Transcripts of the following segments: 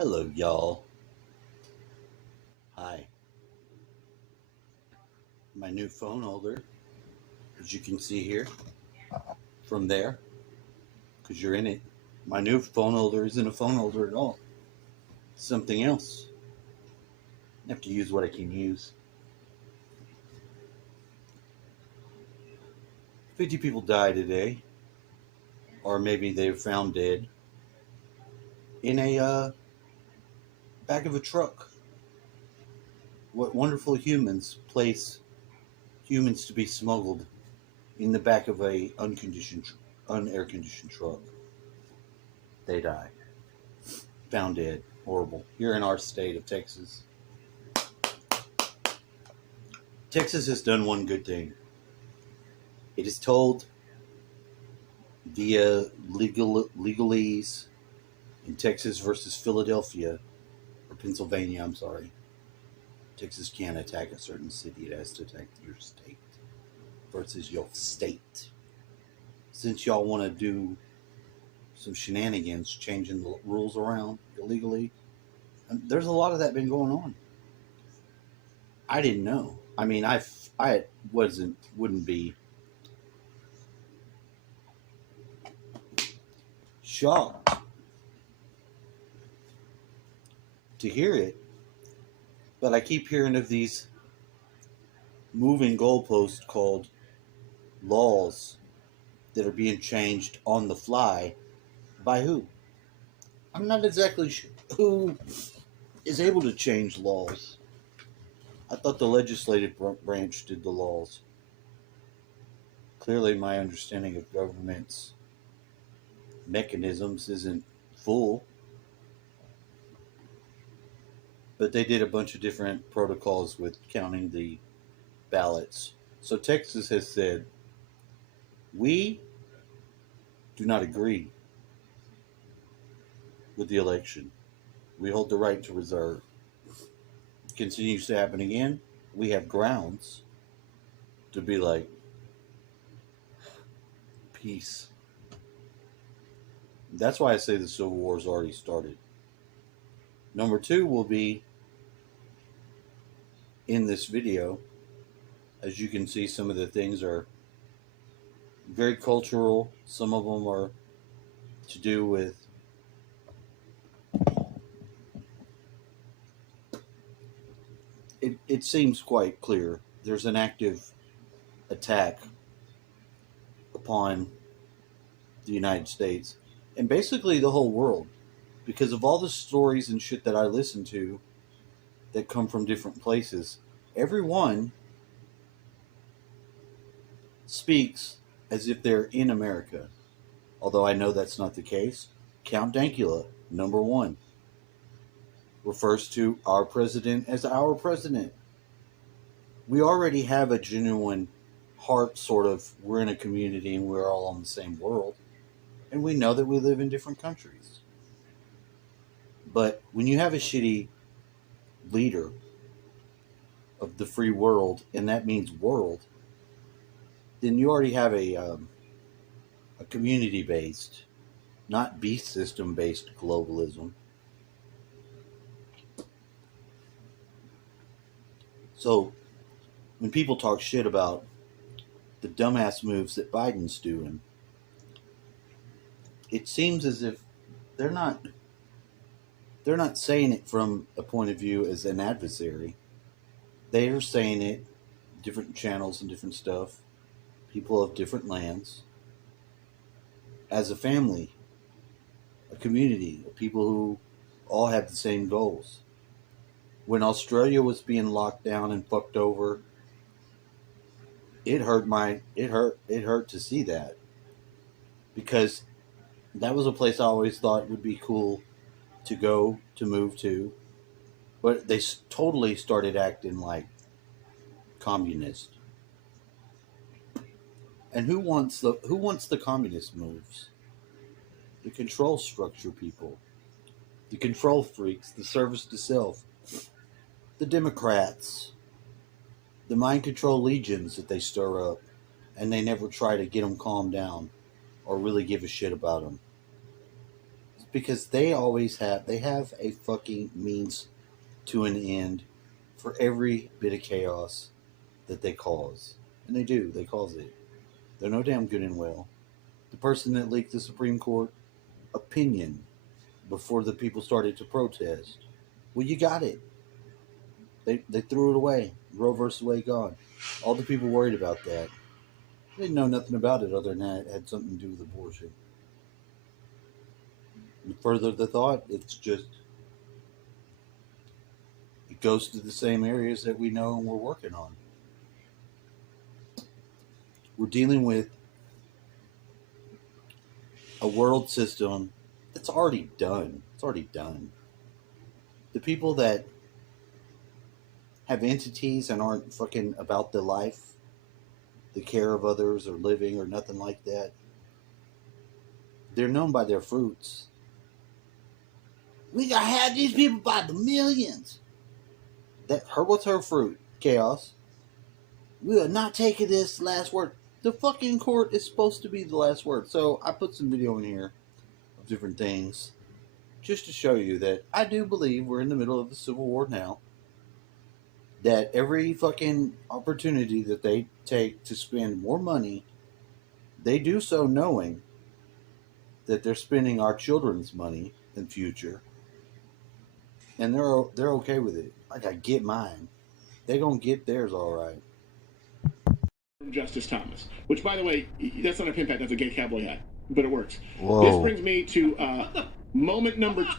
Hello, y'all. Hi. My new phone holder, as you can see here from there, because you're in it. My new phone holder isn't a phone holder at all. It's something else. I have to use what I can use. 50 people died today, or maybe they were found dead, in a back of a truck. What wonderful humans place humans to be smuggled in the back of a unair conditioned truck. They died. Found dead. Horrible. Here in our state of Texas. Texas has done one good thing. It is told via legalese in Texas versus Philadelphia, or Pennsylvania, I'm sorry. Texas can't attack a certain city, it has to attack your state versus your state. Since y'all want to do some shenanigans, changing the rules around illegally, and there's a lot of that been going on. I didn't know. I mean, I wouldn't be shocked to hear it, but I keep hearing of these moving goalposts called laws that are being changed on the fly. By who? I'm not exactly sure who is able to change laws. I thought the legislative branch did the laws. Clearly, my understanding of government's mechanisms isn't full, but they did a bunch of different protocols with counting the ballots. So Texas has said, we do not agree with the election. We hold the right to reserve. It continues to happen again. We have grounds to be like, peace. That's why I say the Civil War's already started. Number two will be in this video. As you can see, some of the things are very cultural. Some of them are to do with it seems quite clear there's an active attack upon the United States and basically the whole world because of all the stories and shit that I listen to that come from different places. Everyone speaks as if they're in America, although I know that's not the case. Count Dankula, number one, refers to our president as our president. We already have a genuine heart, sort of, we're in a community and we're all on the same world. And we know that we live in different countries. But when you have a shitty leader of the free world, and that means world, then you already have a community-based, not beast system-based globalism. So when people talk shit about the dumbass moves that Biden's doing, it seems as if they're not saying it from a point of view as an adversary. They are saying it different channels and different stuff, people of different lands, as a family, a community of people who all have the same goals. When Australia was being locked down and fucked over, it hurt to see that, because that was a place I always thought would be cool to move to, but they totally started acting like communist. And who wants the communist moves? The control structure people, the control freaks, the service to self, the Democrats, the mind control legions that they stir up, and they never try to get them calmed down or really give a shit about them. because they always have a fucking means to an end for every bit of chaos that they cause. And they cause it. They're no damn good and well. The person that leaked the Supreme Court opinion before the people started to protest. Well, you got it. They threw it away. Roe versus Wade gone. All the people worried about that. They didn't know nothing about it other than that it had something to do with abortion. And further the thought, it goes to the same areas that we know and we're working on. We're dealing with a world system that's already done. It's already done. The people that have entities and aren't fucking about the life, the care of others or living or nothing like that, they're known by their fruits. We gotta have these people by the millions. What's her fruit? Chaos. We are not taking this last word. The fucking court is supposed to be the last word. So I put some video in here of different things just to show you that I do believe we're in the middle of a civil war now. That every fucking opportunity that they take to spend more money, they do so knowing that they're spending our children's money in future. And they're okay with it. Like, I get mine. They gonna get theirs all right. Justice Thomas, which, by the way, that's not a pimp hat, that's a gay cowboy hat, but it works. Whoa. This brings me to moment number two.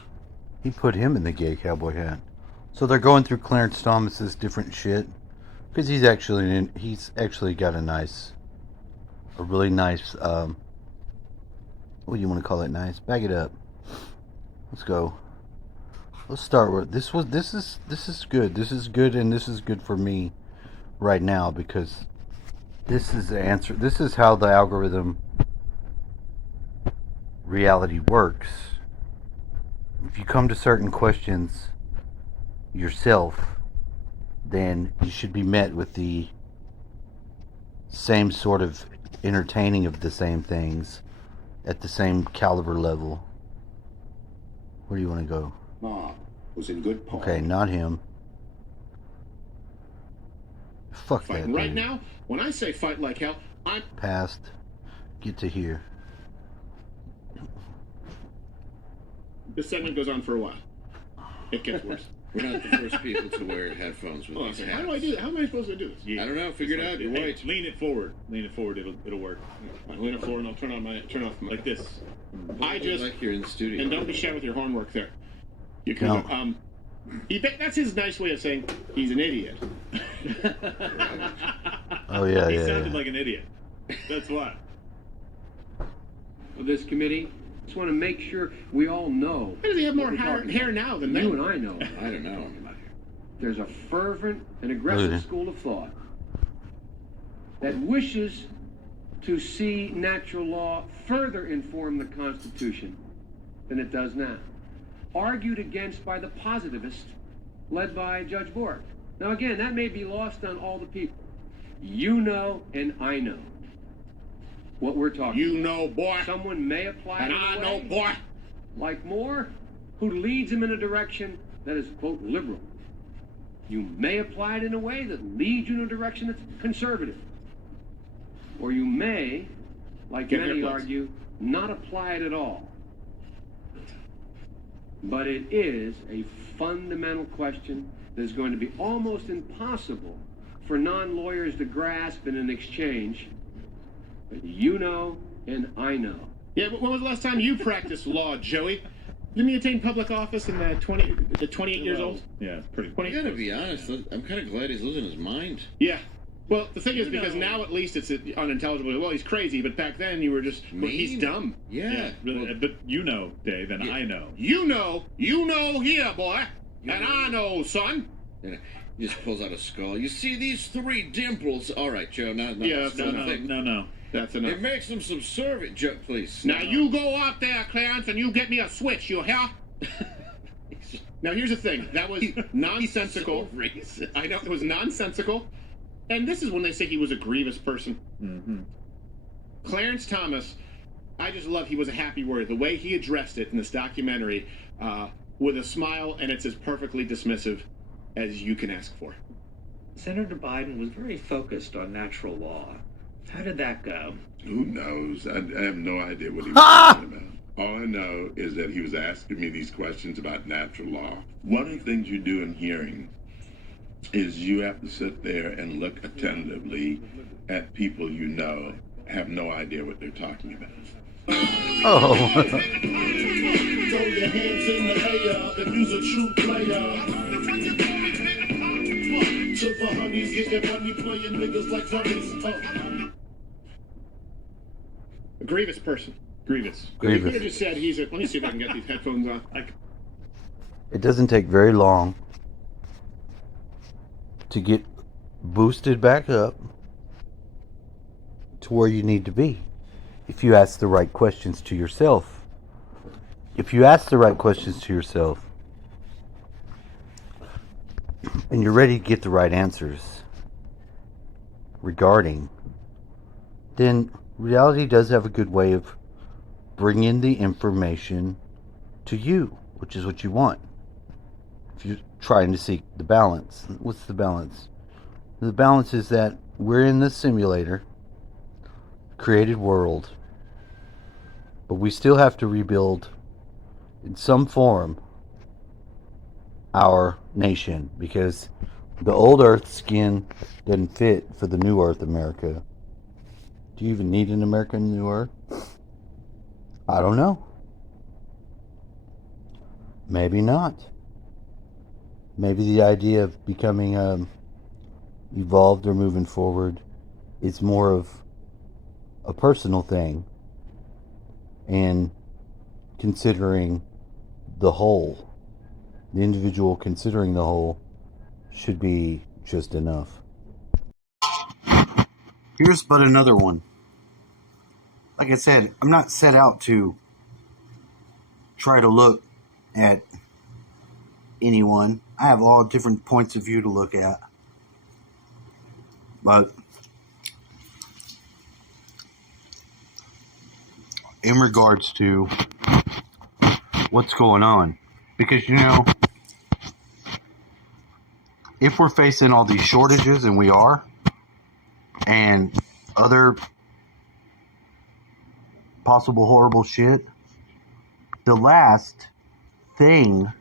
He put him in the gay cowboy hat. So they're going through Clarence Thomas's different shit because he's actually got a really nice, what do you want to call it? Nice? Bag it up. Let's go. Let's start with this is good. This is good, and this is good for me right now because this is the answer. This is how the algorithm reality works. If you come to certain questions yourself, then you should be met with the same sort of entertaining of the same things at the same caliber level. Where do you want to go? Mom was in good part. Okay, not him. Fuck that. Right dude. now, when I say fight like hell, I'm Past. Get to here. This segment goes on for a while. It gets worse. We're not the first people to wear headphones with these hats. How do I do that? How am I supposed to do this? I don't know. Figure it out. You're white. Lean it forward. Lean it forward. It'll work. Lean it forward, and I'll turn off my Like this. I just like you're in the studio. and don't be shy with your horn work there. You can. No. That's his nice way of saying he's an idiot. Oh yeah, He yeah. sounded yeah. like an idiot. That's why. Of this committee, just want to make sure we all know. Why does he have more what we're talking hair about. now than You them? and I know. I don't know. There's a fervent and aggressive Really? school of thought that wishes to see natural law further inform the Constitution than it does now. Argued against by the positivist led by Judge Bork. Now again, that may be lost on all the people. You know and I know what we're talking You about. know, boy. Someone may apply And it in I a know, way, boy. like Moore, who leads him in a direction that is, quote, liberal. You may apply it in a way that leads you in a direction that's conservative. Or you may, like Get many there, please. argue, not apply it at all. But it is a fundamental question that is going to be almost impossible for non-lawyers to grasp in an exchange. But you know and I know. Yeah, but when was the last time you practiced law, Joey? Didn't you attain public office in the 28 years old? Yeah, pretty. 20? I gotta be honest. I'm kind of glad he's losing his mind. Yeah. Well, the thing is, You because know- now at least it's unintelligible. Well, he's crazy, but back then you were just, well, he's Mean? dumb. Yeah. Really, Well, but you know, Dave, and Yeah. I know. You know here, boy. You And know. I know, son. yeah, he just pulls out a skull. You see these three dimples? All right, Joe. Not Yeah, that's No, not no, a thing. no. That's enough. It makes them subservient. Joe, please. Now you go out there, Clarence, and you get me a switch, you hear? Now here's the thing. That was nonsensical. So racist. I know, it was nonsensical. And this is when they say he was a grievous person. Mm-hmm. Clarence Thomas I just love he was a happy word. The way he addressed it in this documentary with a smile, and it's as perfectly dismissive as you can ask for. Senator Biden was very focused on natural law. How did that go? Who knows? I have no idea what he was talking about. All I know is that he was asking me these questions about natural law. One of the things you do in hearing is you have to sit there and look attentively at people you know have no idea what they're talking about. Oh. Throw your hands in the air if you's a true player. Took for honeys, getting money, playing niggas like dummies. A grievous person. Grievous. You could have just said he's a... Let me see if I can get these headphones on. It doesn't take very long to get boosted back up to where you need to be if you ask the right questions to yourself. If you ask the right questions to yourself and you're ready to get the right answers regarding, then reality does have a good way of bringing the information to you, which is what you want. If you're trying to seek the balance, what's the balance? The balance is that we're in this simulator, created world, but we still have to rebuild in some form our nation, because the old Earth skin doesn't fit for the new Earth America. Do you even need an American New Earth? I don't know. Maybe not. Maybe the idea of becoming evolved or moving forward is more of a personal thing, and considering the whole, the individual considering the whole should be just enough. Here's but another one. Like I said, I'm not set out to try to look at anyone. I have all different points of view to look at. But in regards to what's going on, because if we're facing all these shortages, and we are, and other possible horrible shit, the last thing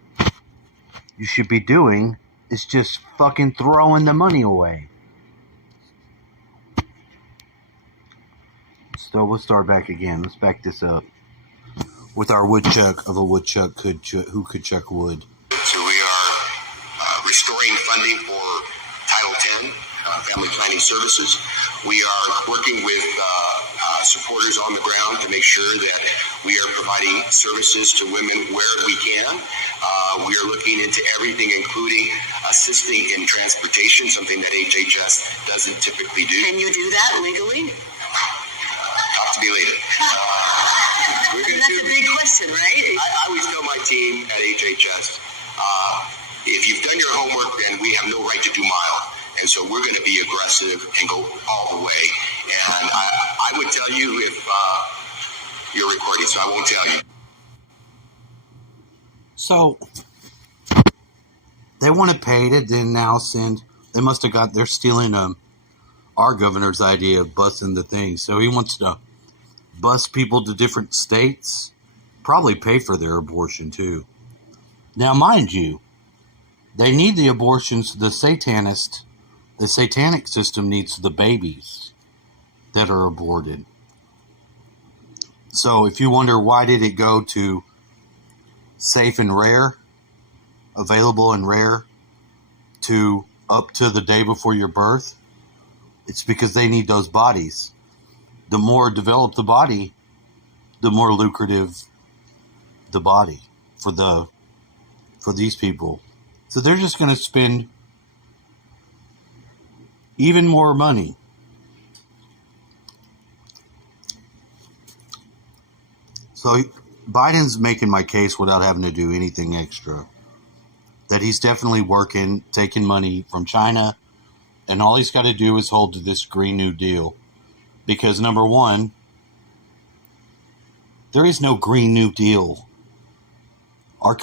you should be doing is just fucking throwing the money away. So we'll start back again. Let's back this up with our woodchuck of a woodchuck who could chuck wood. So we are restoring funding for Title X, Family Planning Services. We are working with supporters on the ground to make sure that we are providing services to women where we can. We are looking into everything, including assisting in transportation, something that HHS doesn't typically do. Can you do that legally? Talk to me later. That's a big question, right? I always tell my team at HHS, if you've done your homework, then we have no right to do mile. And so we're going to be aggressive and go all the way. And I would tell you if you're recording, so I won't tell you. So they want to pay to then now send. They must have got. They're stealing our governor's idea of busing the thing. So he wants to bus people to different states, probably pay for their abortion too. Now, mind you, they need the abortions. The satanic system needs the babies that are aborted. So if you wonder why did it go to safe and rare, available and rare, to up to the day before your birth, it's because they need those bodies. The more developed the body, the more lucrative the body for these people. So they're just going to spend even more money. So Biden's making my case without having to do anything extra. That he's definitely working, taking money from China, and all he's got to do is hold to this Green New Deal. Because number one, There is no Green New Deal. Our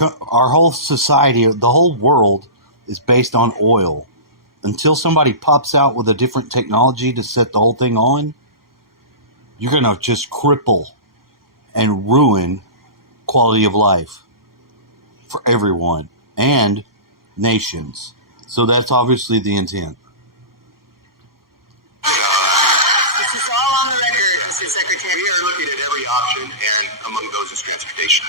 whole society, the whole world, is based on oil. Until somebody pops out with a different technology to set the whole thing on, you're going to just cripple and ruin quality of life for everyone and nations. So that's obviously the intent. This is all on the record, Mr. Secretary. We are looking at every option, and among those is transportation.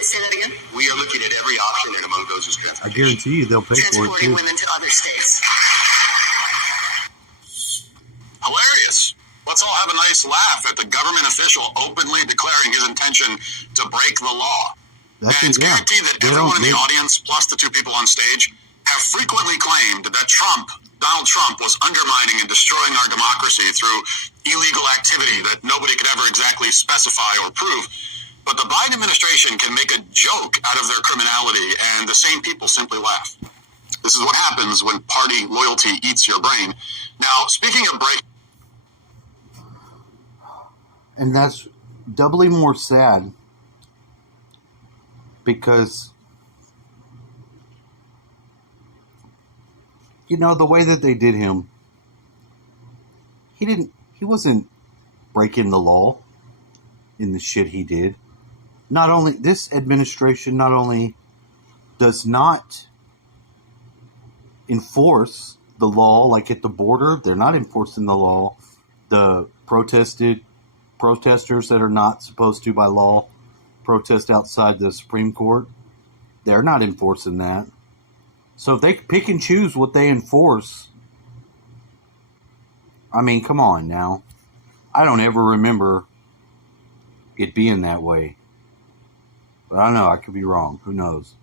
Say that again? We are looking at every option, and among those is I transportation. guarantee you they'll pay for it Transporting too. women to other states. Hilarious. Let's all have a nice laugh at the government official openly declaring his intention to break the law. And it's guaranteed that everyone in the audience, plus the two people on stage, have frequently claimed that Donald Trump, was undermining and destroying our democracy through illegal activity that nobody could ever exactly specify or prove. But the Biden administration can make a joke out of their criminality, and the same people simply laugh. This is what happens when party loyalty eats your brain. Now, speaking of break... And that's doubly more sad because, you know, the way that they did him, he wasn't breaking the law in the shit he did. Not only, this administration not only does not enforce the law, like at the border, they're not enforcing the law. The protesters that are not supposed to by law protest outside the Supreme Court, they're not enforcing that. So if they pick and choose what they enforce, I mean, come on now. I don't ever remember it being that way. But I don't know, I could be wrong. Who knows?